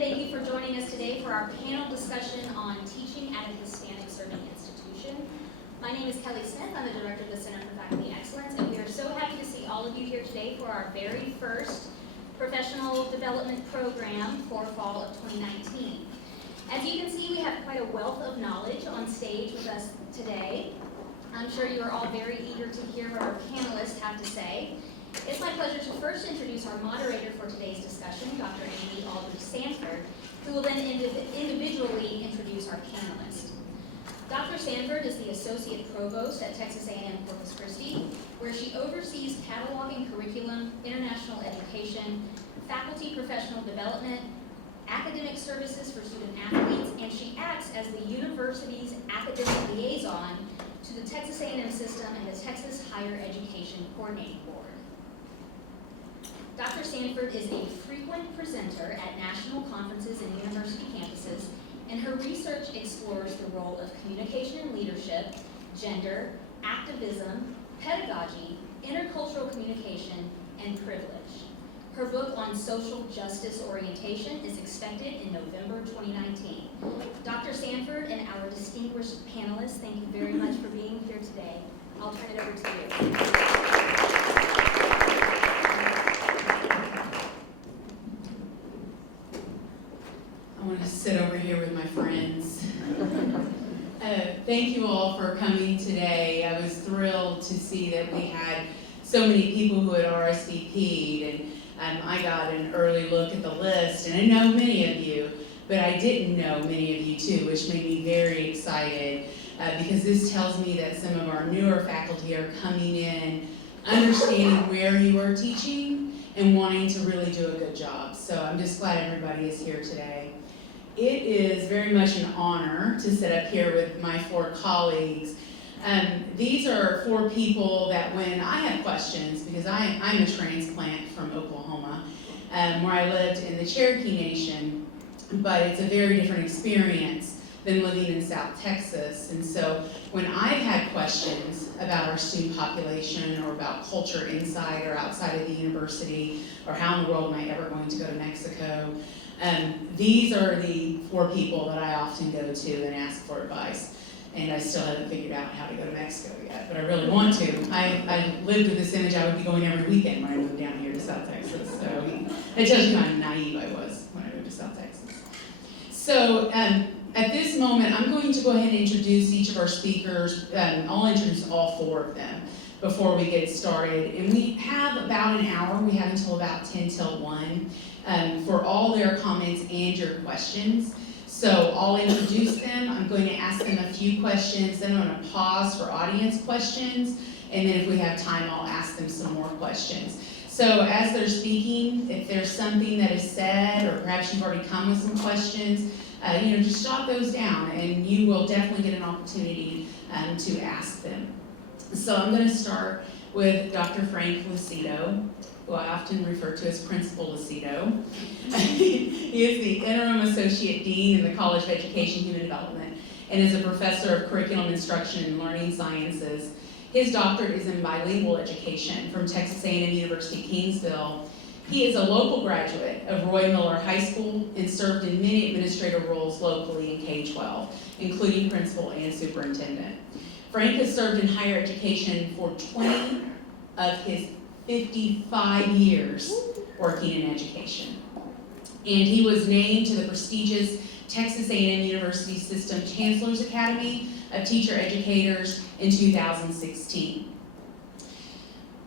thank you for joining us today for our panel discussion on teaching at a Hispanic-Serving institution. My name is Kelly Smith. I'm the director of the Center for Faculty Excellence, and we are so happy to see all of you here today for our very first professional development program for fall of 2019. As you can see, we have quite a wealth of knowledge on stage with us today. I'm sure you are all very eager to hear what our panelists have to say. It's my pleasure to first introduce our moderator for today's discussion, Dr. Aldridge Sanford, who will then individually introduce our panelists. Dr. Sanford is the Associate Provost at Texas A&M Corpus Christi, where she oversees cataloging curriculum, international education, faculty professional development, academic services for student athletes, and she acts as the university's academic liaison to the Texas A&M system and the Texas Higher Education Coordinating Board. Dr. Sanford is a frequent presenter at national conferences and university campuses, and her research explores the role of communication and leadership, gender, activism, pedagogy, intercultural communication, and privilege. Her book on social justice orientation is expected in November 2019. Dr. Sanford and our distinguished panelists, thank you very much for being here today. I'll turn it over to you. I want to sit over here with my friends. Thank you all for coming today. I was thrilled to see that we had so many people who had RSVP'd, and I got an early look at the list, and I know many of you, but I didn't know many of you too, which made me very excited because this tells me that some of our newer faculty are coming in, understanding where you are teaching, and wanting to really do a good job. So I'm just glad everybody is here today. It is very much an honor to sit up here with my four colleagues. These are four people that when I have questions, because I'm a transplant from Oklahoma, where I lived in the Cherokee Nation, but it's a very different experience than living in South Texas. And so when I've had questions about our student population or about culture inside or outside of the university, or how in the world am I ever going to go to Mexico, these are the four people that I often go to and ask for advice. And I still haven't figured out how to go to Mexico yet, but I really want to. I lived with this image I would be going every weekend when I moved down here to South Texas. So it tells you how naive I was when I moved to South Texas. So at this moment, I'm going to go ahead and introduce each of our speakers. I'll introduce all four of them before we get started. And we have about an hour. We have until about 10 till 1 for all their comments and your questions. So I'll introduce them. I'm going to ask them a few questions. Then I'm going to pause for audience questions. And then if we have time, I'll ask them some more questions. So as they're speaking, if there's something that is said, or perhaps you've already come with some questions, just jot those down, and you will definitely get an opportunity to ask them. So I'm going to start with Dr. Frank Lucido, who I often refer to as Principal Lucido. He is the Interim Associate Dean in the College of Education and Human Development and is a professor of curriculum instruction and learning sciences. His doctorate is in bilingual education from Texas A&M University, Kingsville. He is a local graduate of Roy Miller High School and served in many administrative roles locally in K-12, including principal and superintendent. Frank has served in higher education for 20 of his 55 years working in education. And he was named to the prestigious Texas A&M University System Chancellor's Academy of Teacher Educators in 2016.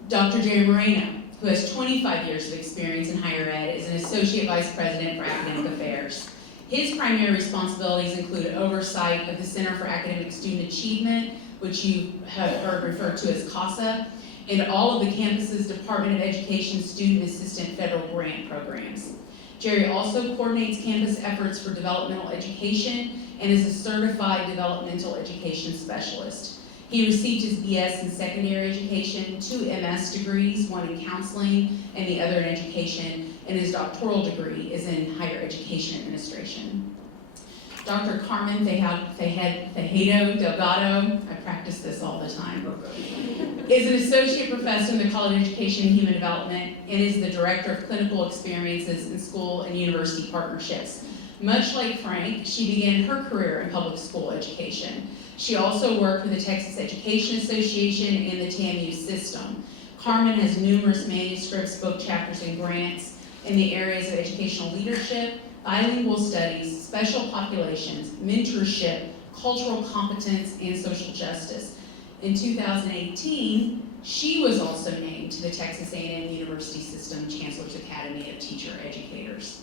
Dr. Jerry Moreno, who has 25 years of experience in higher ed, is an Associate Vice President for Academic Affairs. His primary responsibilities include oversight of the Center for Academic Student Achievement, which you have heard referred to as CASA, and all of the campus's Department of Education Student Assistant Federal Grant programs. Jerry also coordinates campus efforts for developmental education and is a certified developmental education specialist. He received his BS in secondary education, 2 MS degrees, one in counseling and the other in education, and his doctoral degree is in higher education administration. Dr. Carmen Tejeda-Delgado, I practice this all the time, is an associate professor in the College of Education and Human Development and is the director of clinical experiences in school and university partnerships. Much like Frank, she began her career in public school education. She also worked with the Texas Education Association and the TAMU system. Carmen has numerous manuscripts, book chapters, and grants in the areas of educational leadership, bilingual studies, special populations, mentorship, cultural competence, and social justice. In 2018, she was also named to the Texas A&M University System Chancellor's Academy of Teacher Educators.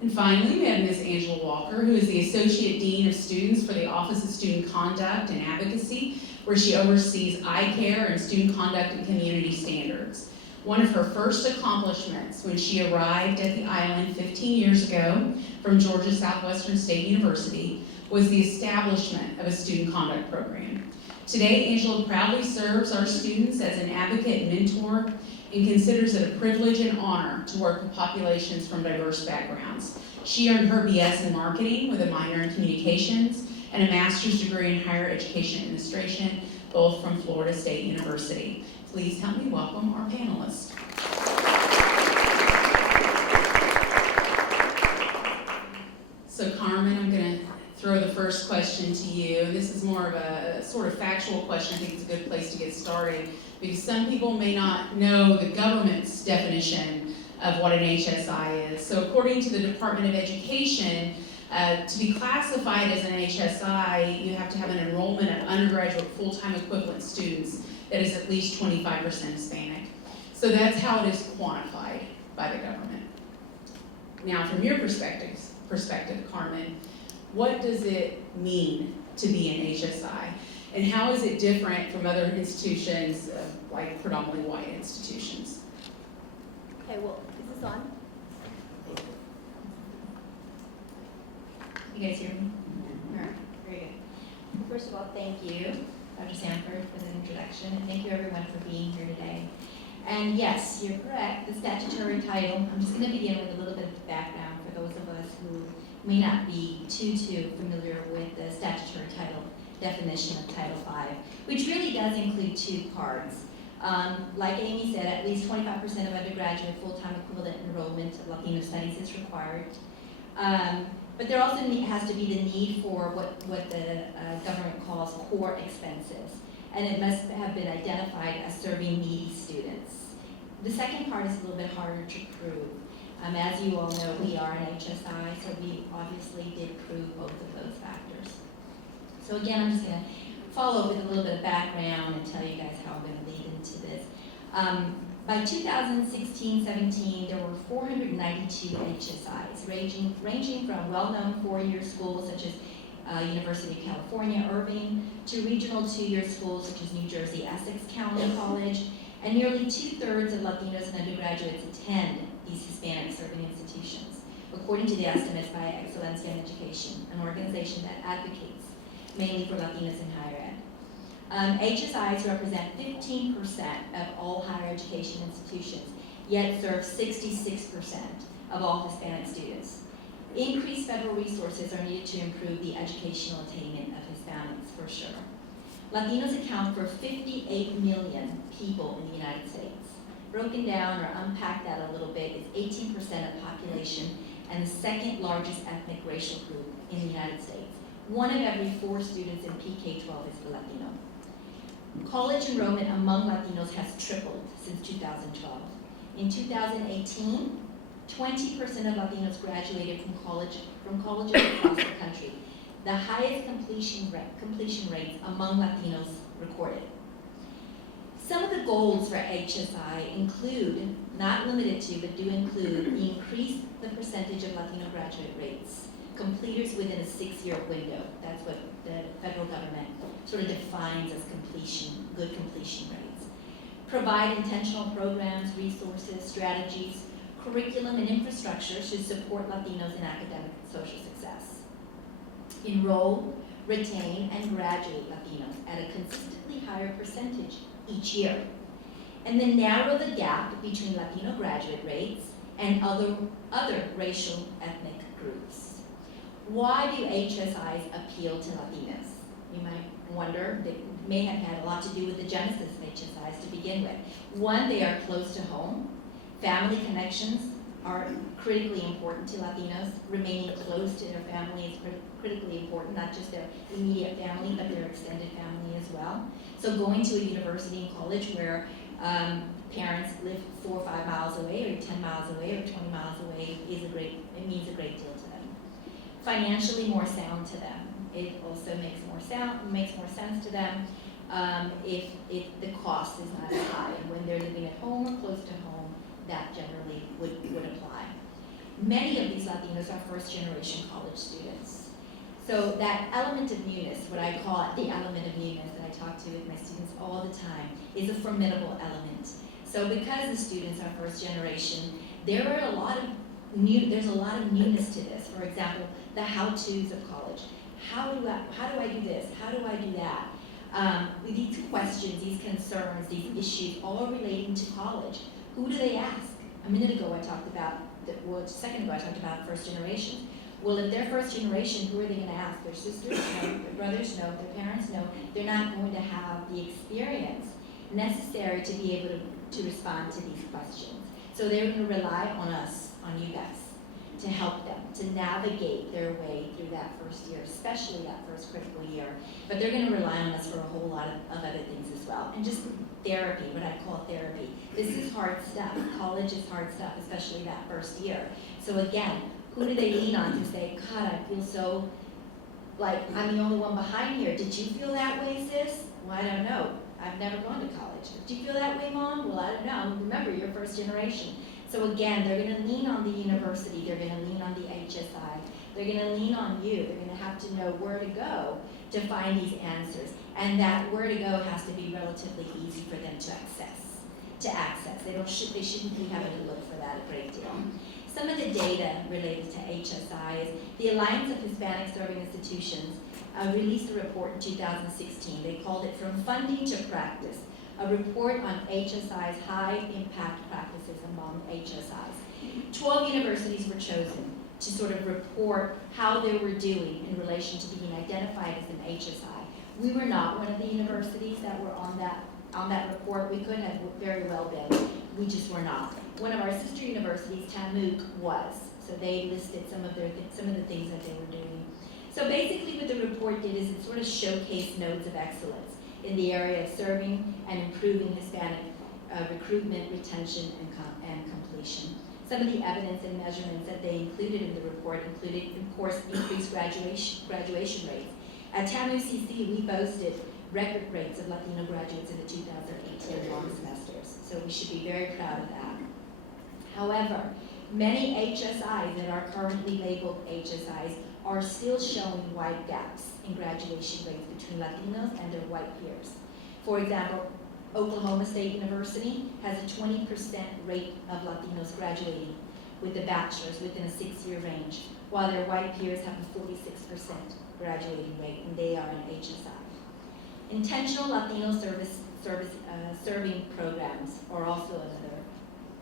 And finally, we have Ms. Angela Walker, who is the Associate Dean of Students for the Office of Student Conduct and Advocacy, where she oversees eye care and student conduct and community standards. One of her first accomplishments when she arrived at the island 15 years ago from Georgia Southwestern State University was the establishment of a student conduct program. Today, Angela proudly serves our students as an advocate and mentor and considers it a privilege and honor to work with populations from diverse backgrounds. She earned her BS in marketing with a minor in communications and a master's degree in higher education administration, both from Florida State University. Please help me welcome our panelists. So Carmen, I'm going to throw the first question to you. This is more of a sort of factual question. I think it's a good place to get started because some people may not know the government's definition of what an HSI is. So according to the Department of Education, to be classified as an HSI, you have to have an enrollment of undergraduate full-time equivalent students that is at least 25% Hispanic. So that's how it is quantified by the government. Now, from your perspective, Carmen, what does it mean to be an HSI? And how is it different from other institutions, like predominantly white institutions? Okay, well, is this on? You guys hear me? All right, very good. First of all, thank you, Dr. Sanford, for the introduction, and thank you everyone for being here today. And yes, you're correct, the statutory title, I'm just going to begin with a little bit of background for those of us who may not be too familiar with the statutory title definition of Title V, which really does include two parts. Like Amy said, at least 25% of undergraduate full-time equivalent enrollment of Latino studies is required. But there also has to be the need for what the government calls core expenses, and it must have been identified as serving needy students. The second part is a little bit harder to prove. As you all know, we are an HSI, so we obviously did prove both of those factors. So again, I'm just going to follow with a little bit of background and tell you guys how I'm going to lead into this. By 2016-17, there were 492 HSIs, ranging from well-known four-year schools such as University of California, Irving, to regional two-year schools such as New Jersey Essex County College, and nearly 2/3 of Latinos and undergraduates attend these Hispanic-serving institutions, according to the estimates by Excelencia in Education, an organization that advocates mainly for Latinos in higher ed. HSIs represent 15% of all higher education institutions, yet serve 66% of all Hispanic students. Increased federal resources are needed to improve the educational attainment of Hispanics, for sure. Latinos account for 58 million people in the United States. Broken down or unpacked that a little bit, it's 18% of population and the second largest ethnic racial group in the United States. 1 of every 4 students in PK-12 is Latino. College enrollment among Latinos has tripled since 2012. In 2018, 20% of Latinos graduated from colleges across the country, the highest completion rates among Latinos recorded. Some of the goals for HSI include, not limited to, but do include, increase the percentage of Latino graduate rates, completers within a 6-year window. That's what the federal government sort of defines as good completion rates. Provide intentional programs, resources, strategies, curriculum, and infrastructure to support Latinos in academic and social success. Enroll, retain, and graduate Latinos at a consistently higher percentage each year. And then narrow the gap between Latino graduate rates and other racial ethnic groups. Why do HSIs appeal to Latinos? You might wonder, they may have had a lot to do with the genesis of HSIs to begin with. One, they are close to home. Family connections are critically important to Latinos. Remaining close to their family is critically important, not just their immediate family, but their extended family as well. So going to a university and college where parents live 4 or 5 miles away, or 10 miles away, or 20 miles away it means a great deal to them. Financially more sound to them. It also makes more sense to them if the cost is not as high. And when they're living at home or close to home, that generally would apply. Many of these Latinos are first-generation college students. So that element of newness, what I call it the element of newness that I talk to with my students all the time, is a formidable element. So because the students are first generation, there's a lot of newness to this. For example, the how-tos of college. How do I do this? How do I do that? These questions, these concerns, these issues, all relating to college. Who do they ask? A second ago I talked about first generation. Well, if they're first generation, who are they going to ask? Their sisters know, their brothers know, their parents know. They're not going to have the experience necessary to be able to respond to these questions. So they're going to rely on us, on you guys, to help them, to navigate their way through that first year, especially that first critical year. But they're going to rely on us for a whole lot of other things as well. And just therapy, what I call therapy. This is hard stuff. College is hard stuff, especially that first year. So again, who do they lean on to say, God, I feel so like I'm the only one behind here. Did you feel that way, sis? Well, I don't know. I've never gone to college. Did you feel that way, Mom? Well, I don't know. Remember, you're first generation. So again, they're going to lean on the university. They're going to lean on the HSI. They're going to lean on you. They're going to have to know where to go to find these answers. And that where to go has to be relatively easy for them to access. They shouldn't be having to look for that a great deal. Some of the data related to HSI is the Alliance of Hispanic-Serving Institutions released a report in 2016. They called it From Funding to Practice, a report on HSI's high-impact practices among HSIs. 12 universities were chosen to sort of report how they were doing in relation to being identified as an HSI. We were not one of the universities that were on that report. We could have very well been. We just were not. One of our sister universities, TAMUC, was. So they listed some of the things that they were doing. So basically what the report did is it sort of showcased nodes of excellence in the area of serving and improving Hispanic recruitment, retention, and completion. Some of the evidence and measurements that they included in the report included, of course, increased graduation rates. At TAMU-CC, we boasted record rates of Latino graduates in the 2018 long semesters, so we should be very proud of that. However, many HSIs that are currently labeled HSIs are still showing wide gaps in graduation rates between Latinos and their white peers. For example, Oklahoma State University has a 20% rate of Latinos graduating with a bachelor's within a 6-year range, while their white peers have a 46% graduating rate, and they are an HSI. Intentional Latino serving programs are also another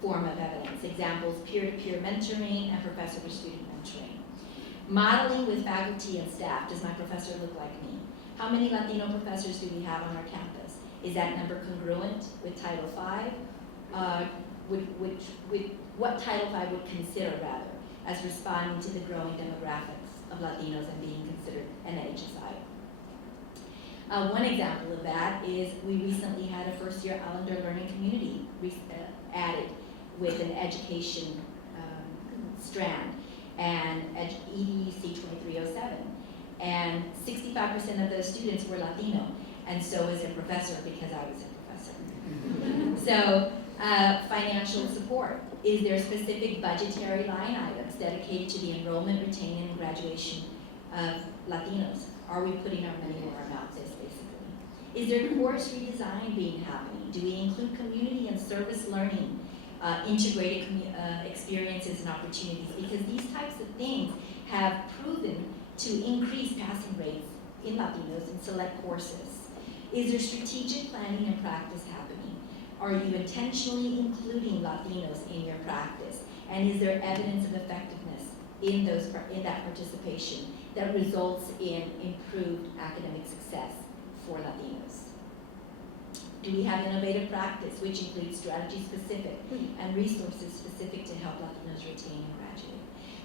form of evidence. Examples, peer-to-peer mentoring and professor-to-student mentoring. Modeling with faculty and staff. Does my professor look like me? How many Latino professors do we have on our campus? Is that number congruent with Title V? What Title V would consider, rather, as responding to the growing demographics of Latinos and being considered an HSI. One example of that is we recently had a first-year Islander learning community added with an education strand and EDUC 2307. And 65% of those students were Latino, and so was their professor because I was a professor. So financial support. Is there specific budgetary line items dedicated to the enrollment, retaining, and graduation of Latinos? Are we putting our money where our mouth is, basically? Is there course redesign being happening? Do we include community and service learning, integrated experiences and opportunities? Because these types of things have proven to increase passing rates in Latinos in select courses. Is there strategic planning and practice happening? Are you intentionally including Latinos in your practice? And is there evidence of effectiveness in that participation that results in improved academic success for Latinos? Do we have innovative practice, which includes strategy-specific and resources-specific to help Latinos retain and graduate?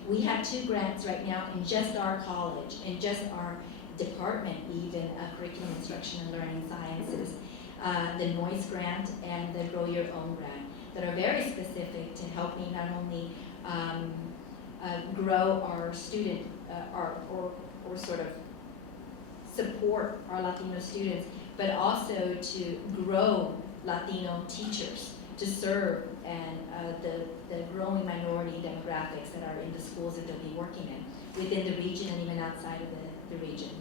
We have 2 grants right now in just our college, in just our department even, of curriculum instruction and learning sciences, the Noise Grant and the Grow Your Own Grant, that are very specific to helping not only grow our student, or sort of support our Latino students, but also to grow Latino teachers to serve and the growing minority demographics that are in the schools that they'll be working in, within the region and even outside of the region.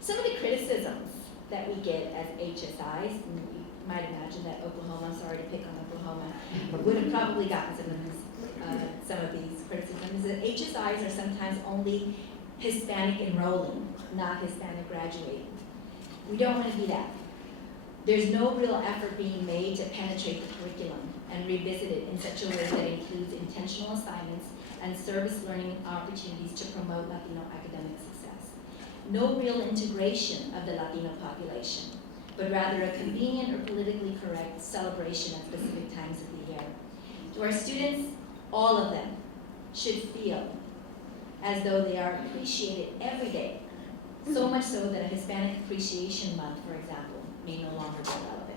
Some of the criticisms that we get as HSIs, and you might imagine that Oklahoma, sorry to pick on Oklahoma, would have probably gotten some of these criticisms, is that HSIs are sometimes only Hispanic enrolling, not Hispanic graduating. We don't want to do that. There's no real effort being made to penetrate the curriculum and revisit it in such a way that includes intentional assignments and service learning opportunities to promote Latino academic success. No real integration of the Latino population, but rather a convenient or politically correct celebration at specific times of the year. To our students, all of them should feel as though they are appreciated every day, so much so that a Hispanic Appreciation Month, for example, may no longer be relevant.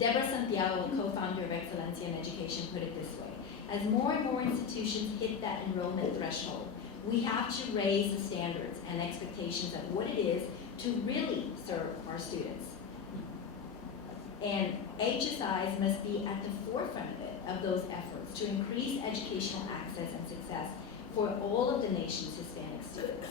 Deborah Santiago, a co-founder of Excelencia in Education, put it this way: as more and more institutions hit that enrollment threshold, we have to raise the standards and expectations of what it is to really serve our students. And HSIs must be at the forefront of it, of those efforts to increase educational access and success for all of the nation's Hispanic students.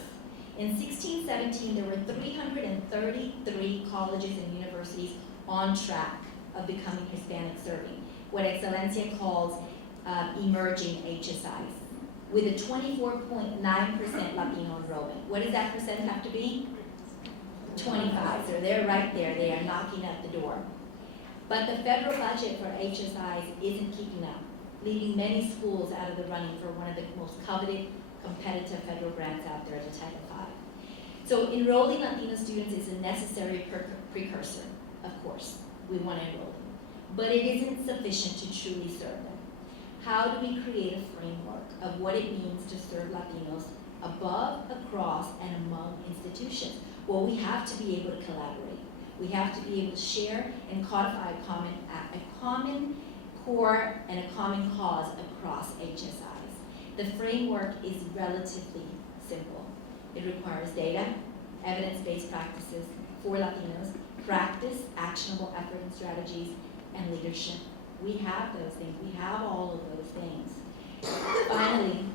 In 1617, there were 333 colleges and universities on track of becoming Hispanic-serving, what Excelencia calls emerging HSIs, with a 24.9% Latino enrollment. What does that percent have to be? 25, so they're right there, they are knocking at the door. But the federal budget for HSIs isn't keeping up, leaving many schools out of the running for one of the most coveted, competitive federal grants out there, the Title V. So enrolling Latino students is a necessary precursor, of course. We want to enroll them. But it isn't sufficient to truly serve them. How do we create a framework of what it means to serve Latinos above, across, and among institutions? Well, we have to be able to collaborate. We have to be able to share and codify a common core and a common cause across HSIs. The framework is relatively simple. It requires data, evidence-based practices for Latinos, practice, actionable effort and strategies, and leadership. We have those things. We have all of those things. Finally,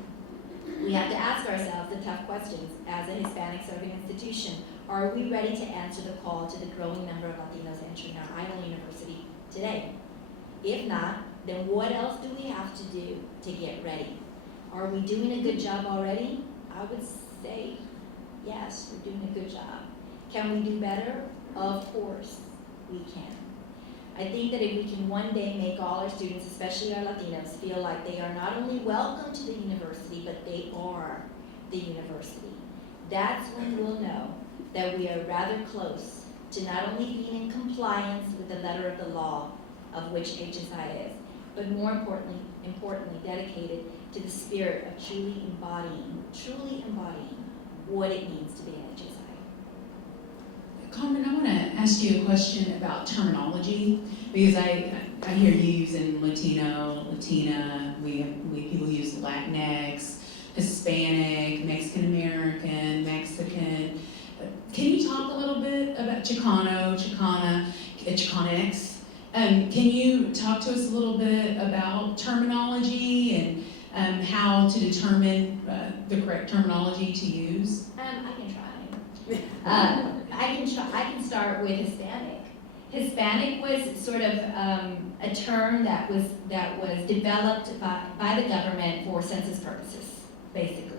we have to ask ourselves the tough questions as a Hispanic-serving institution. Are we ready to answer the call to the growing number of Latinos entering our idol university today? If not, then what else do we have to do to get ready? Are we doing a good job already? I would say yes, we're doing a good job. Can we do better? Of course we can. I think that if we can one day make all our students, especially our Latinos, feel like they are not only welcome to the university, but they are the university, that's when we'll know that we are rather close to not only being in compliance with the letter of the law, of which HSI is, but more importantly, dedicated to the spirit of truly embodying what it means to be an HSI. Carmen, I want to ask you a question about terminology, because I hear you using Latino, Latina, people use Latinx, Hispanic, Mexican American, Mexican. Can you talk a little bit about Chicano, Chicana, Chicanx? Can you talk to us a little bit about terminology and how to determine the correct terminology to use? I can try. I can start with Hispanic. Hispanic was sort of a term that was developed by the government for census purposes, basically.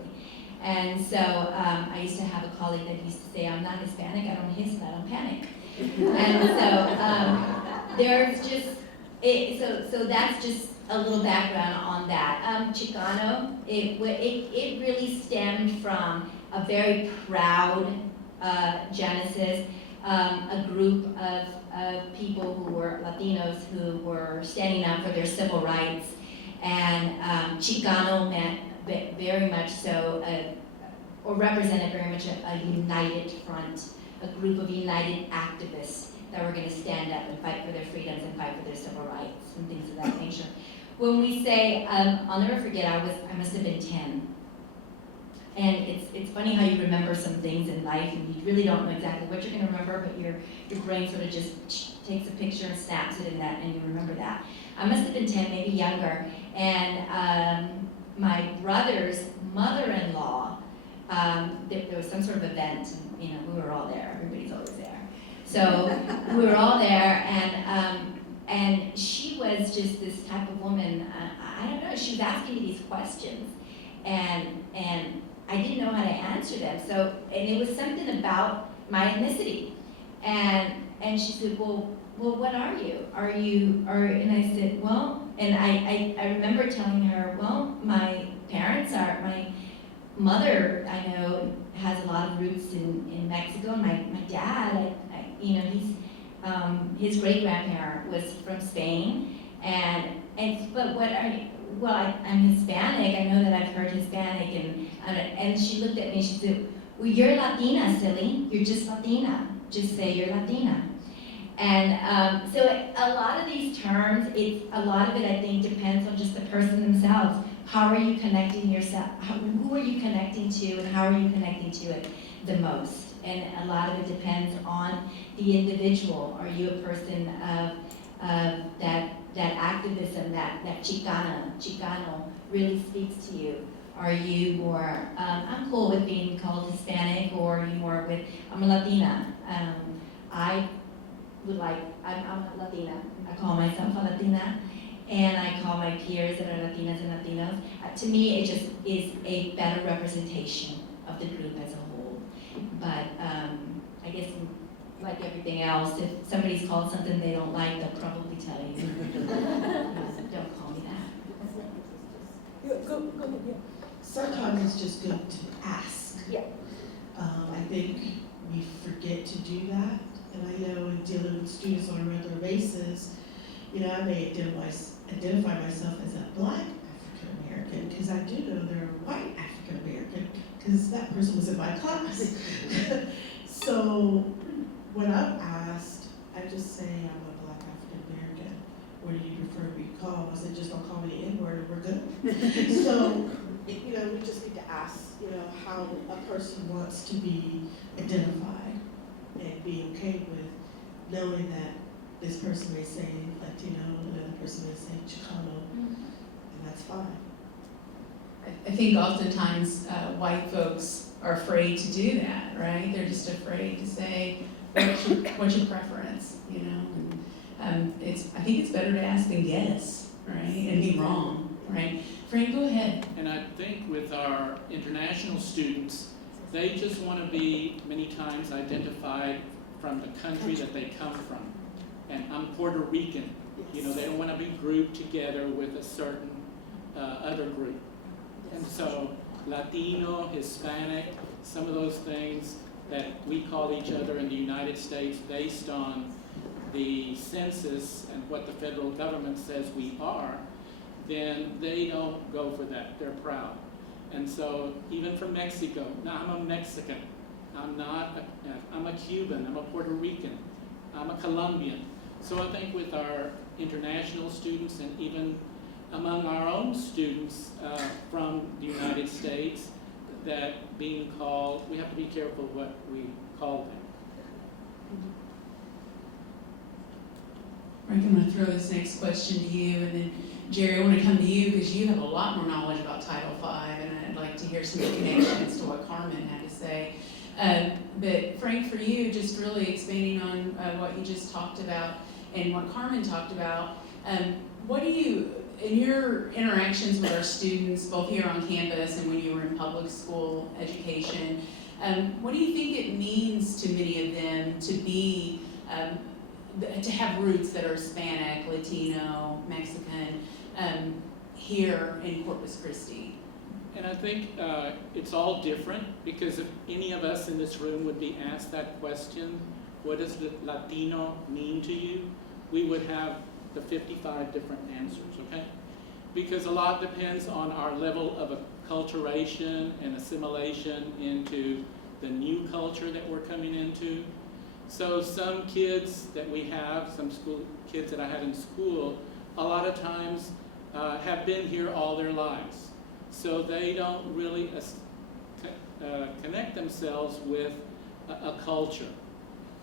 And so I used to have a colleague that used to say, "I'm not Hispanic, I don't hiss, I don't panic." And so there's just so that's just a little background on that. Chicano, it really stemmed from a very proud genesis, a group of people who were Latinos who were standing up for their civil rights, and Chicano meant very much so, or represented very much a united front, a group of united activists that were going to stand up and fight for their freedoms and fight for their civil rights and things of that nature. When we say, I'll never forget, I must have been 10. And it's funny how you remember some things in life and you really don't know exactly what you're going to remember, but your brain sort of just takes a picture and snaps it in that, and you remember that. I must have been 10, maybe younger, and my brother's mother-in-law, there was some sort of event, and we were all there. Everybody's always there. So we were all there, and she was just this type of woman. I don't know. She was asking me these questions, and I didn't know how to answer them. So, and it was something about my ethnicity, and she said, well, what are you? And I said, well, and I remember telling her, well, my parents are, my mother, I know, has a lot of roots in Mexico. And my dad, he's, his great-grandparent was from Spain. But what are you? Well, I'm Hispanic. I know that I've heard Hispanic. And she looked at me and she said, well, you're Latina, silly. You're just Latina. Just say you're Latina. And so a lot of these terms, a lot of it, I think, depends on just the person themselves. How are you connecting yourself? Who are you connecting to, and how are you connecting to it the most? And a lot of it depends on the individual. Are you a person of that activism, that Chicano really speaks to you? Are you more, I'm cool with being called Hispanic, or are you more with, I'm a Latina. I'm a Latina. I call myself a Latina, and I call my peers that are Latinas and Latinos. To me, it just is a better representation of the group as a whole. But I guess, like everything else, if somebody's called something they don't like, they'll probably tell you. Don't call me that. Go ahead, yeah. Sometimes it's just good to ask. Yeah. I think we forget to do that. And I know in dealing with students on a regular basis, I may identify myself as a Black African American, because I do know they're a white African American, because that person was in my class. So when I'm asked, I just say I'm a Black African American. What do you prefer to be called? I said, just don't call me the N-word and we're good. So, we just need to ask, how a person wants to be identified, and be okay with knowing that this person may say Latino, another person may say Chicano, and that's fine. I think oftentimes white folks are afraid to do that, right? They're just afraid to say, what's your preference, And I think it's better to ask than guess, right? And be wrong, right? Frank, go ahead. And I think with our international students, they just want to be many times identified from the country that they come from. And I'm Puerto Rican. They don't want to be grouped together with a certain other group. And so Latino, Hispanic, some of those things that we call each other in the United States based on the census and what the federal government says we are, then they don't go for that. They're proud. And so even for Mexico, now I'm a Mexican. I'm a Cuban, I'm a Puerto Rican, I'm a Colombian. So I think with our international students, and even among our own students from the United States, that being called, we have to be careful what we call them. Frank, I'm going to throw this next question to you, and then Jerry, I want to come to you because you have a lot more knowledge about Title V, and I'd like to hear some connections to what Carmen had to say. But Frank, for you, just really expanding on what you just talked about and what Carmen talked about, what do you, in your interactions with our students, both here on campus and when you were in public school education, what do you think it means to many of them to be, to have roots that are Hispanic, Latino, Mexican, here in Corpus Christi. And I think it's all different, because if any of us in this room would be asked that question, what does the Latino mean to you? We would have the 55 different answers, okay? Because a lot depends on our level of acculturation and assimilation into the new culture that we're coming into. So some kids that we have, some school kids that I had in school, a lot of times have been here all their lives. So they don't really connect themselves with a culture.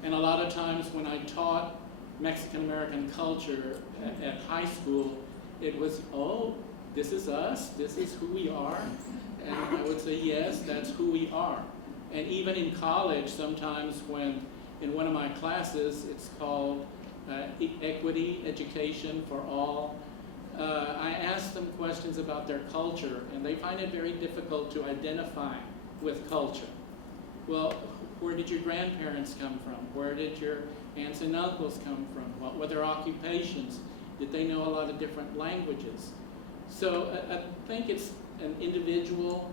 And a lot of times when I taught Mexican-American culture at high school, it was, oh, this is us, this is who we are. And I would say, yes, that's who we are. And even in college, sometimes when, in one of my classes, it's called Equity Education for All, I ask them questions about their culture, and they find it very difficult to identify with culture. Well, where did your grandparents come from? Where did your aunts and uncles come from? What were their occupations? Did they know a lot of different languages? So I think it's an individual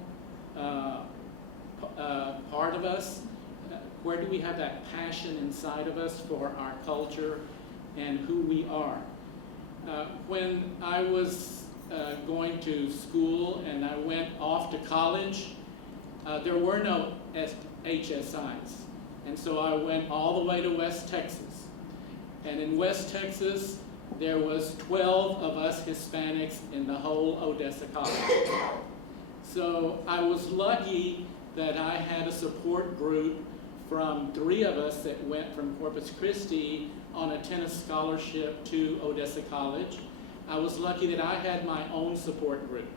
part of us. Where do we have that passion inside of us for our culture and who we are? When I was going to school and I went off to college, there were no HSIs. And so I went all the way to West Texas. And in West Texas, there was 12 of us Hispanics in the whole Odessa College. So I was lucky that I had a support group from 3 of us that went from Corpus Christi on a tennis scholarship to Odessa College. I was lucky that I had my own support group.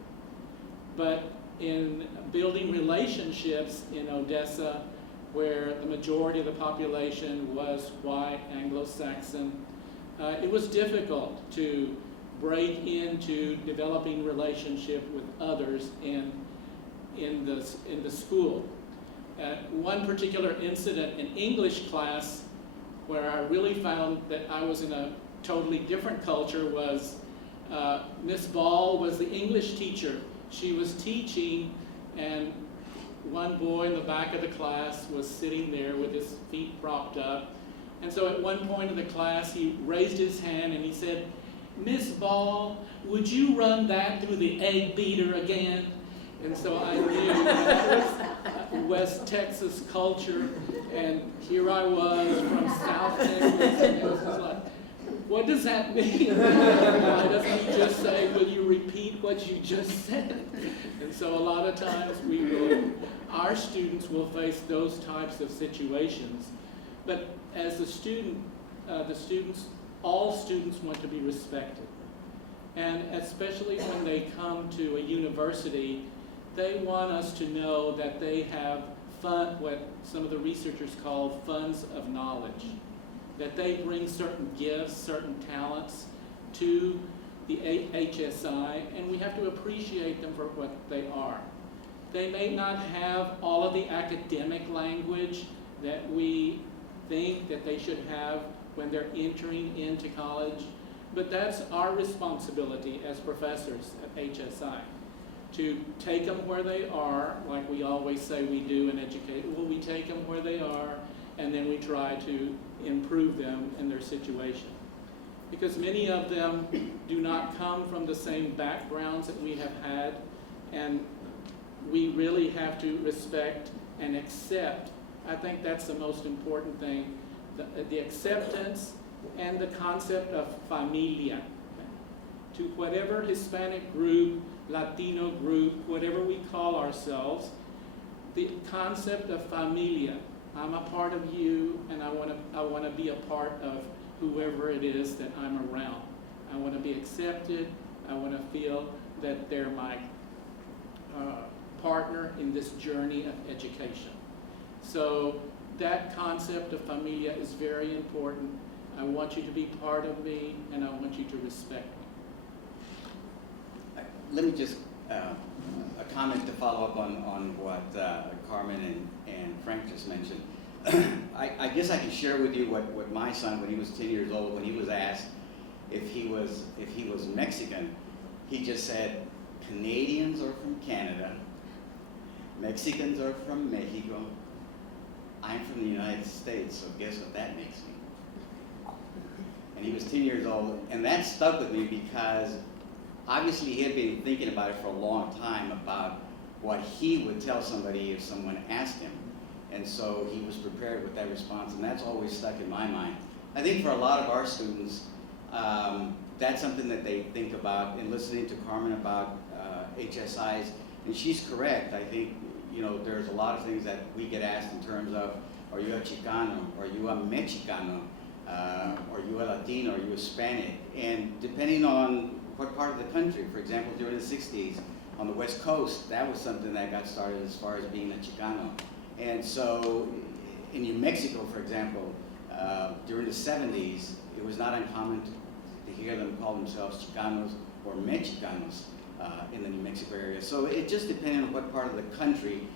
But in building relationships in Odessa, where the majority of the population was white, Anglo-Saxon, it was difficult to break into developing relationship with others in the school. One particular incident in English class where I really found that I was in a totally different culture was Miss Ball was the English teacher. She was teaching, and one boy in the back of the class was sitting there with his feet propped up. And so at one point in the class, he raised his hand and he said, "Miss Ball, would you run that through the egg beater again?" And so I knew that was West Texas culture, and here I was from South Texas, and it was just like, what does that mean? Why doesn't he just say, "Will you repeat what you just said?" And so a lot of times our students will face those types of situations. But as a student, all students want to be respected. And especially when they come to a university, they want us to know that they have what some of the researchers call funds of knowledge. That they bring certain gifts, certain talents to the HSI, and we have to appreciate them for what they are. They may not have all of the academic language that we think that they should have when they're entering into college, but that's our responsibility as professors at HSI, to take them where they are, like we always say we do in education. Well, we take them where they are, and then we try to improve them in their situation. Because many of them do not come from the same backgrounds that we have had, and we really have to respect and accept. I think that's the most important thing, the acceptance and the concept of familia. To whatever Hispanic group, Latino group, whatever we call ourselves, the concept of familia. I'm a part of you, and I want to be a part of whoever it is that I'm around. I want to be accepted. I want to feel that they're my partner in this journey of education. So that concept of familia is very important. I want you to be part of me, and I want you to respect me. Let me just, a comment to follow up on what Carmen and Frank just mentioned. I guess I can share with you what my son, when he was 10 years old, when he was asked if he was Mexican, He just said, Canadians are from Canada, Mexicans are from Mexico, I'm from the United States, so guess what that makes me? And he was 10 years old, and that stuck with me because obviously he had been thinking about it for a long time about what he would tell somebody if someone asked him. And so he was prepared with that response, and that's always stuck in my mind. I think for a lot of our students, that's something that they think about. And listening to Carmen about HSIs, and she's correct. I think, you know, there's a lot of things that we get asked in terms of, are you a Chicano? Are you a Mexicano? Are you a Latino? Are you Hispanic? And depending on what part of the country, for example, during the 60s, on the West Coast, that was something that got started as far as being a Chicano. And so in New Mexico, for example, during the 70s, it was not uncommon to hear them call themselves Chicanos or Mexicanos in the New Mexico area. So it just depended on what part of the country.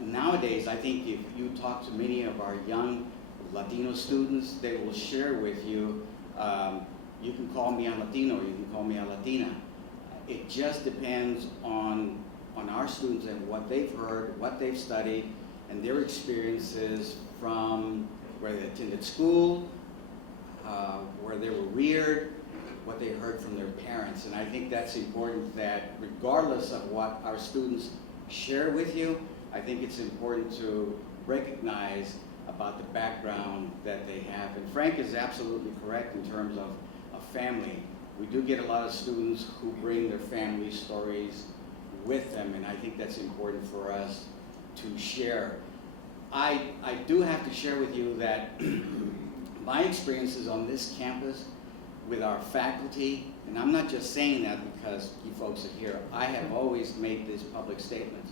Nowadays, I think if you talk to many of our young Latino students, they will share with you, you can call me a Latino or you can call me a Latina. It just depends on our students and what they've heard, what they've studied, and their experiences from where they attended school, where they were reared, what they heard from their parents. And I think that's important, that regardless of what our students share with you, I think it's important to recognize about the background that they have. And Frank is absolutely correct in terms of a family. We do get a lot of students who bring their family stories with them, and I think that's important for us to share. I do have to share with you that my experiences on this campus with our faculty, and I'm not just saying that because you folks are here, I have always made this public statement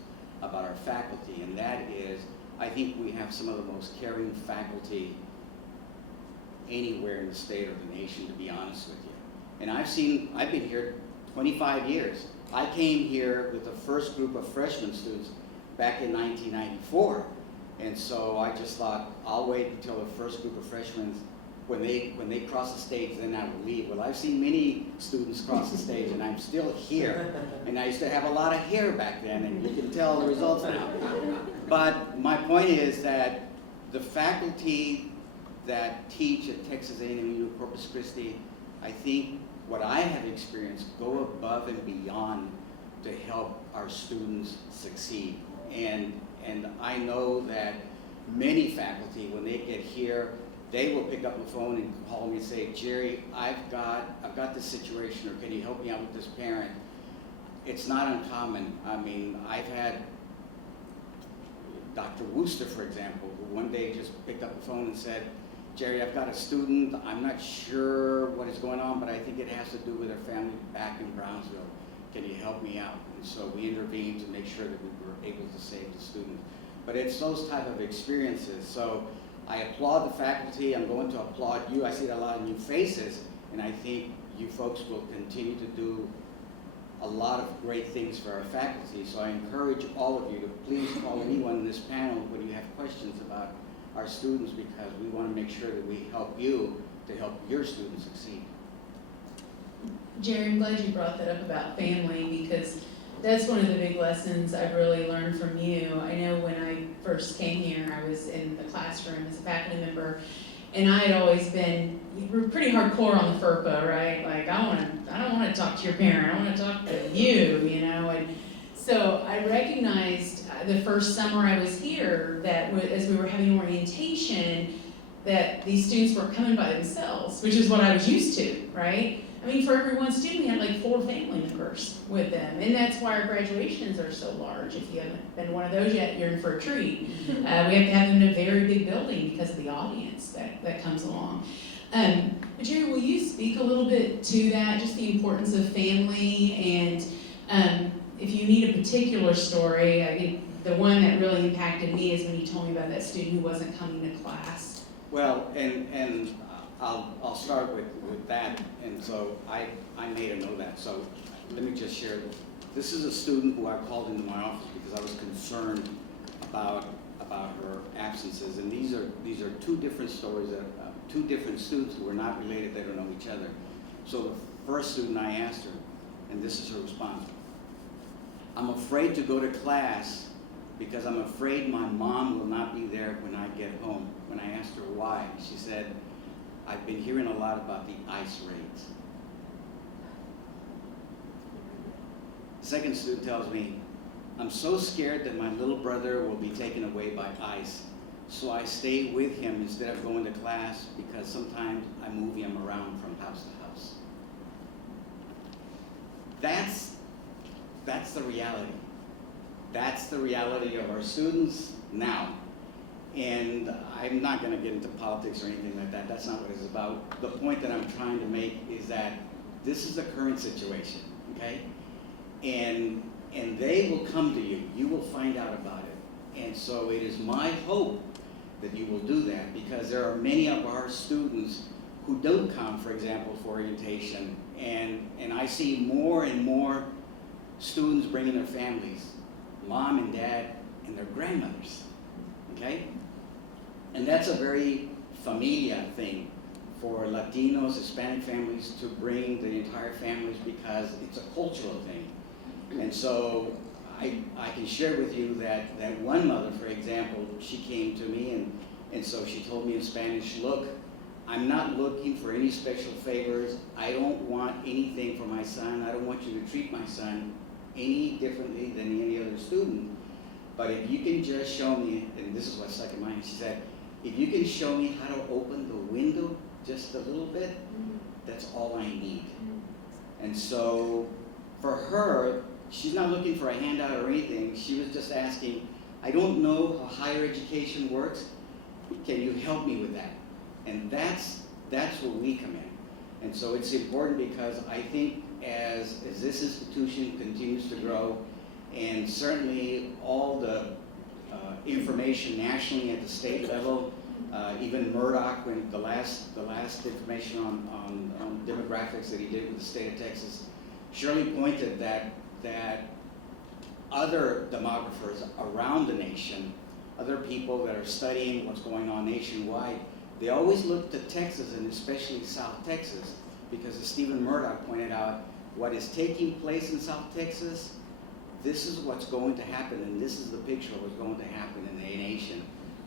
about our faculty, and that is, I think we have some of the most caring faculty anywhere in the state or the nation, to be honest with you. And I've been here 25 years. I came here with the first group of freshman students back in 1994. And so I just thought, I'll wait until the first group of freshmen, when they cross the stage, then I will leave. Well, I've seen many students cross the stage, and I'm still here. And I used to have a lot of hair back then, and you can tell the results now. But my point is that the faculty that teach at Texas A&M Corpus Christi, I think what I have experienced go above and beyond to help our students succeed. And I know that many faculty, when they get here, they will pick up the phone and call me and say, Jerry, I've got this situation, or can you help me out with this parent? It's not uncommon. I mean, I've had Dr. Wooster, for example, who one day just picked up the phone and said, Jerry, I've got a student, I'm not sure what is going on, but I think it has to do with their family back in Brownsville. Can you help me out? And so we intervened to make sure that we were able to save the student. But it's those type of experiences. So I applaud the faculty. I'm going to applaud you. I see a lot of new faces, and I think you folks will continue to do a lot of great things for our faculty. So I encourage all of you to please call anyone in this panel when you have questions about our students, because we want to make sure that we help you to help your students succeed. Jerry, I'm glad you brought that up about family, because that's one of the big lessons I've really learned from you. I know when I first came here, I was in the classroom as a faculty member, and I had always been pretty hardcore on the FERPA, right? Like, I don't want to talk to your parent, I want to talk to you, you know? And so I recognized the first summer I was here that as we were having orientation, that these students weren't coming by themselves, which is what I was used to, right? I mean, for every one student, we had like 4 family members with them. And that's why our graduations are so large. If you haven't been one of those yet, you're in for a treat. We have to have them in a very big building because of the audience that comes along. But Jerry, will you speak a little bit to that, just the importance of family, and if you need a particular story, I think the one that really impacted me is when you told me about that student who wasn't coming to class. Well, and I'll start with that, and so I made a note of that. So let me just share. This is a student who I called into my office because I was concerned about her absences, and these are 2 different stories, 2 different students who were not related, they don't know each other. So the first student, I asked her, and this is her response. I'm afraid to go to class because I'm afraid my mom will not be there when I get home. When I asked her why, she said, I've been hearing a lot about the ICE raids. The second student tells me, I'm so scared that my little brother will be taken away by ICE, so I stay with him instead of going to class because sometimes I move him around from house to house. That's the reality. That's the reality of our students now. And I'm not going to get into politics or anything like that. That's not what it's about. The point that I'm trying to make is that this is the current situation, okay? And they will come to you. You will find out about it. And so it is my hope that you will do that, because there are many of our students who don't come, for example, for orientation. And I see more and more students bringing their families, mom and dad and their grandmothers, okay? And that's a very familia thing for Latinos, Hispanic families to bring the entire families, because it's a cultural thing. And so I can share with you that one mother, for example, she came to me and so she told me in Spanish, look, I'm not looking for any special favors. I don't want anything for my son. I don't want you to treat my son any differently than any other student. But if you can just show me, and this is what stuck in my mind, she said, if you can show me how to open the window just a little bit, that's all I need. And so for her, she's not looking for a handout or anything. She was just asking, I don't know how higher education works. Can you help me with that? And that's where we come in. And so it's important, because I think as this institution continues to grow, and certainly all the information nationally at the state level, even Murdoch, when the last information on demographics that he did with the state of Texas, surely pointed that other demographers around the nation, other people that are studying what's going on nationwide, they always look to Texas, and especially South Texas, because as Stephen Murdoch pointed out, what is taking place in South Texas, this is what's going to happen, and this is the picture of what's going to happen in the nation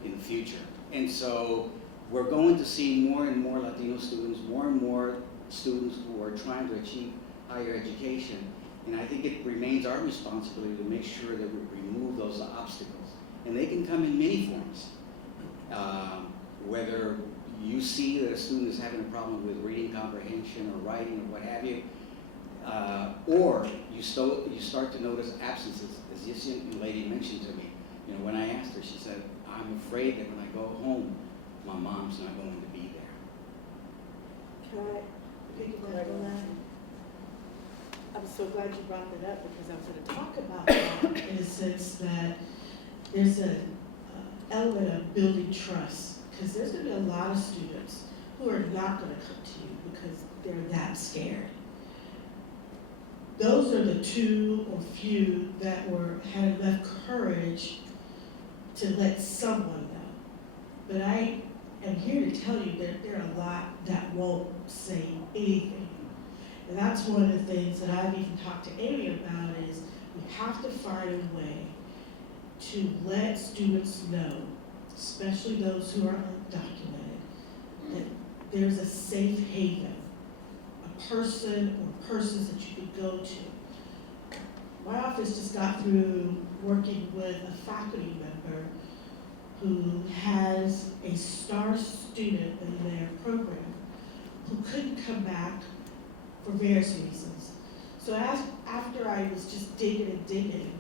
in the future. And so we're going to see more and more Latino students, more and more students who are trying to achieve higher education. And I think it remains our responsibility to make sure that we remove those obstacles. And they can come in many forms. Whether you see that a student is having a problem with reading comprehension or writing or what have you, or you start to notice absences, as this young lady mentioned to me. You know, when I asked her, she said, I'm afraid that when I go home, my mom's not going to be there. Can I piggyback on that? I'm so glad you brought that up, because I was going to talk about that In the sense that there's an element of building trust, because there's going to be a lot of students who are not going to come to you because they're that scared. Those are the two or few that had enough courage to let someone know. But I am here to tell you that there are a lot that won't say anything. And that's one of the things that I've even talked to Amy about, is we have to find a way to let students know, especially those who are undocumented, that there's a safe haven, a person or persons that you could go to. My office just got through working with a faculty member who has a star student in their program who couldn't come back for various reasons. So after I was just digging and digging,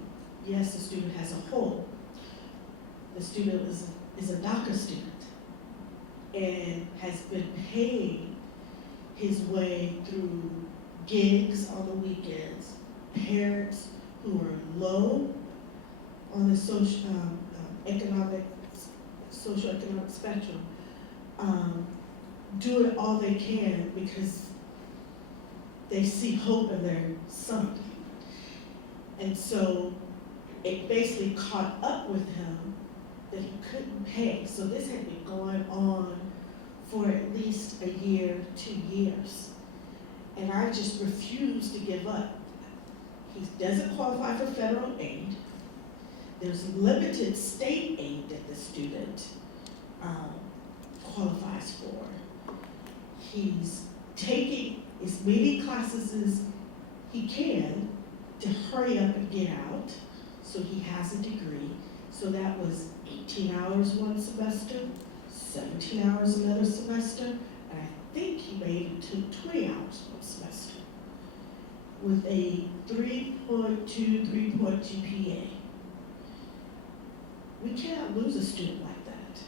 yes, the student has a home. The student is a DACA student and has been paying his way through gigs on the weekends, parents who are low on the socioeconomic spectrum, doing all they can because they see hope in their son. And so it basically caught up with him that he couldn't pay. So this had been going on for at least a year, 2 years. And I just refused to give up. He doesn't qualify for federal aid. There's limited state aid that the student qualifies for. He's meeting classes as he can to hurry up and get out, so he has a degree. So that was 18 hours one semester, 17 hours another semester, and I think he made it to 20 hours one semester with a 3.2 GPA. We cannot lose a student like that.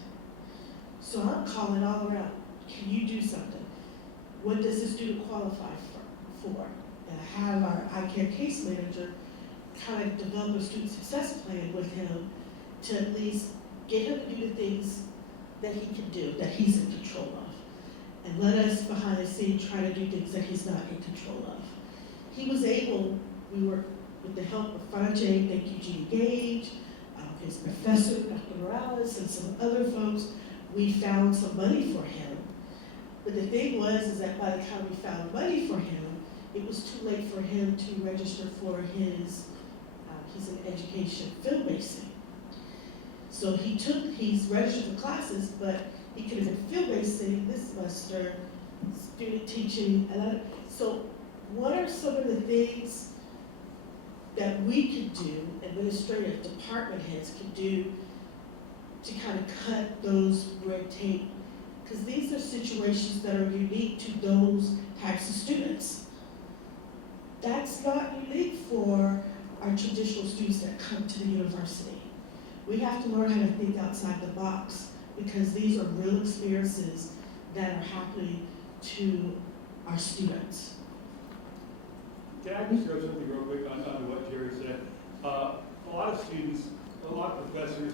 So I'm calling all around, can you do something? What does the student qualify for? And I have our iCare case manager kind of develop a student success plan with him to at least get him to do the things that he can do, that he's in control of. And let us behind the scenes try to do things that he's not in control of. He was able, we worked with the help of Franjay, thank you Judy Gage, his professor, Dr. Morales, and some other folks, we found some money for him. But the thing was that by the time we found money for him, it was too late for him to register for his, he's in education, filmmaking. So he's registered for classes, but he could have been filmmaking this semester, student teaching, so what are some of the things that we could do, administrative department heads could do to kind of cut those red tape? Because these are situations that are unique to those types of students. That's not unique for our traditional students that come to the university. We have to learn how to think outside the box because these are real experiences that are happening to our students. Can I just throw something real quick on what Jerry said? A lot of students, a lot of professors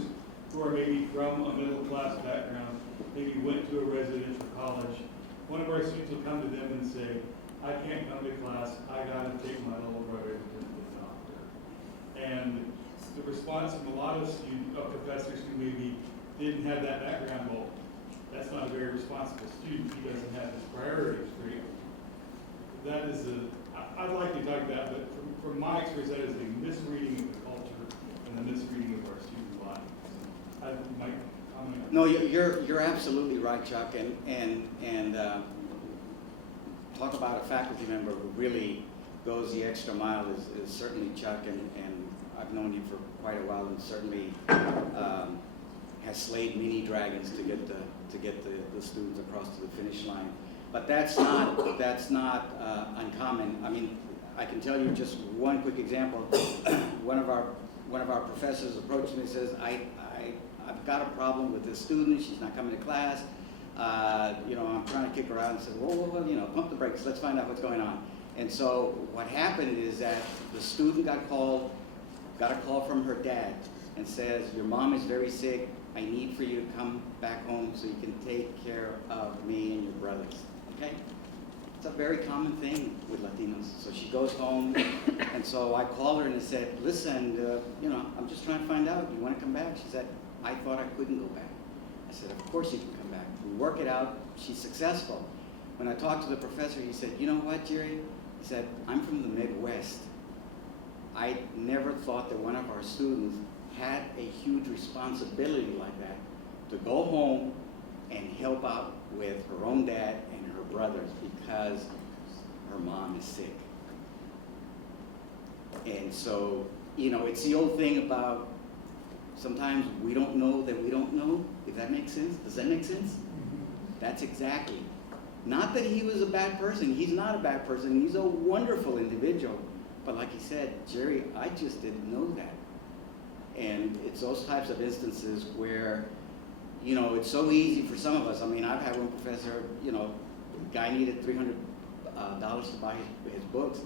who are maybe from a middle class background, maybe went to a residential college. One of our students will come to them and say, I can't come to class, I gotta take my little brother to the doctor. And the response from a lot of professors who maybe didn't have that background, well, that's not a very responsible student, he doesn't have his priorities straight. That is I'd like to talk about, but from my experience, that is a misreading of the culture and a misreading of our student body. So I might comment. No, you're absolutely right, Chuck, and talk about a faculty member who really goes the extra mile is certainly Chuck, and I've known you for quite a while, and certainly has slayed many dragons to get the students across to the finish line. But that's not uncommon. I mean, I can tell you just one quick example. One of our professors approached me and says, I've got a problem with this student. She's not coming to class. I'm trying to kick her out and said, well, pump the brakes. Let's find out what's going on. And so what happened is that the student got a call from her dad and says, your mom is very sick. I need for you to come back home so you can take care of me and your brothers. Okay? It's a very common thing with Latinos. So she goes home, and so I called her and I said, listen, I'm just trying to find out. You want to come back? She said, I thought I couldn't go back. I said, of course you can come back. We work it out. She's successful. When I talked to the professor, he said, you know what, Jerry? He said, I'm from the Midwest. I never thought that one of our students had a huge responsibility like that to go home and help out with her own dad and her brothers because her mom is sick. And so, it's the old thing about sometimes we don't know that we don't know, if that makes sense. Does that make sense? That's exactly. Not that he was a bad person. He's not a bad person. He's a wonderful individual. But like he said, Jerry, I just didn't know that. And it's those types of instances where, it's so easy for some of us. I mean, I've had one professor, the guy needed $300 to buy his books,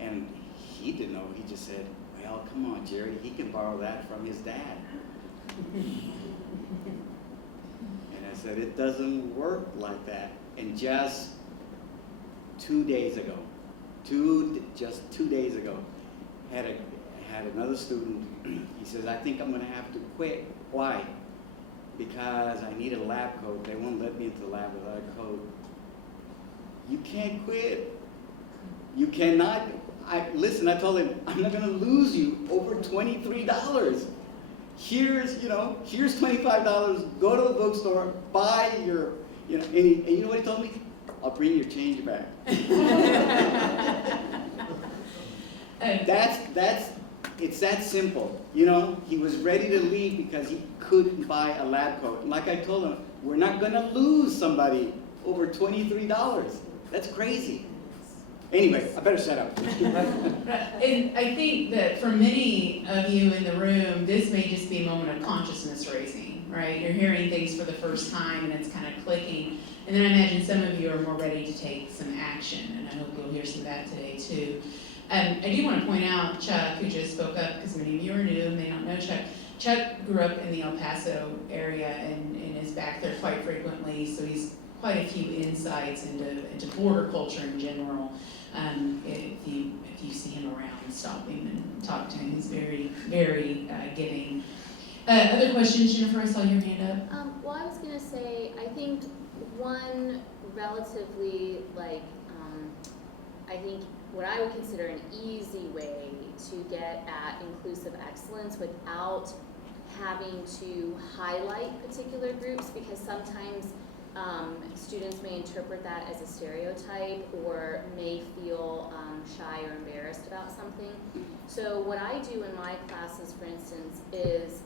and he didn't know. He just said, well, come on, Jerry, he can borrow that from his dad. And I said, it doesn't work like that. And just 2 days ago, just 2 days ago, had another student, he says, I think I'm gonna have to quit. Why? Because I need a lab coat. They won't let me into the lab without a coat. You can't quit. You cannot. listen, I told him, I'm not gonna lose you over $23. Here's $25, go to the bookstore, buy your, and you know what he told me? I'll bring your change back. It's that simple, he was ready to leave because he couldn't buy a lab coat. And like I told him, we're not gonna lose somebody over $23. That's crazy. Anyway, I better shut up. And I think that for many of you in the room, this may just be a moment of consciousness raising, right? You're hearing things for the first time and it's kind of clicking. And then I imagine some of you are more ready to take some action, and I hope you'll hear some of that today too. I do want to point out Chuck, who just spoke up, because many of you are new and may not know Chuck. Chuck grew up in the El Paso area and is back there quite frequently, so he's quite a few insights into border culture in general. If you see him around, stop him and talk to him. He's very, very giving. Other questions, Jennifer? I saw your hand up. Well, I was going to say, I think one relatively, I think what I would consider an easy way to get at inclusive excellence without having to highlight particular groups, because sometimes students may interpret that as a stereotype or may feel shy or embarrassed about something. So what I do in my classes, for instance, is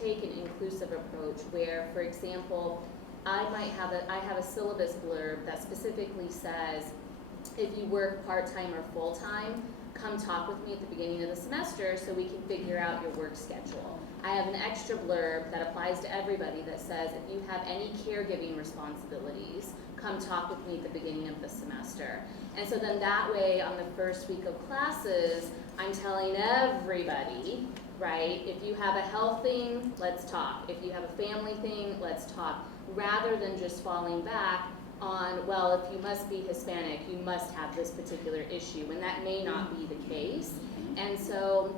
take an inclusive approach where, for example, I have a syllabus blurb that specifically says, if you work part-time or full-time, come talk with me at the beginning of the semester so we can figure out your work schedule. I have an extra blurb that applies to everybody that says, if you have any caregiving responsibilities, come talk with me at the beginning of the semester. And so then that way, on the first week of classes, I'm telling everybody, right, if you have a health thing, let's talk. If you have a family thing, let's talk. Rather than just falling back on, well, if you must be Hispanic, you must have this particular issue, and that may not be the case. And so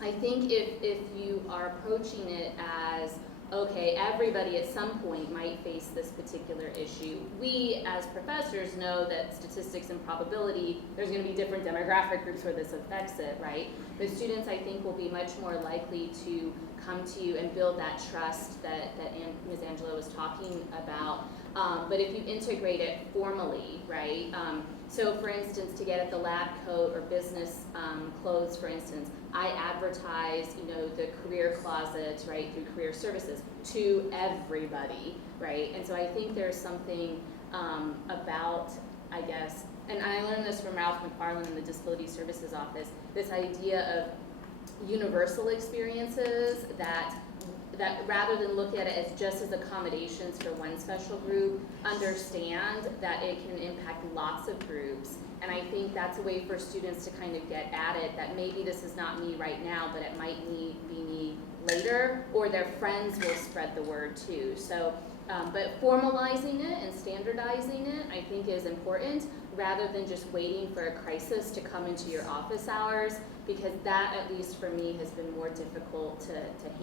I think if you are approaching it as, okay, everybody at some point might face this particular issue. We, as professors, know that statistics and probability, there's going to be different demographic groups where this affects it, right? But students, I think, will be much more likely to come to you and build that trust that Ms. Angela was talking about. But if you integrate it formally, right? So for instance, to get at the lab coat or business clothes, for instance, I advertise, the career closet, right, through career services to everybody, right? And so I think there's something about, I guess, and I learned this from Ralph McFarland in the Disability Services Office, this idea of universal experiences that rather than look at it as just as accommodations for one special group, understand that it can impact lots of groups. And I think that's a way for students to kind of get at it, that maybe this is not me right now, but it might be me later, or their friends will spread the word too. So, but formalizing it and standardizing it, I think, is important, rather than just waiting for a crisis to come into your office hours, because that, at least for me, has been more difficult to handle.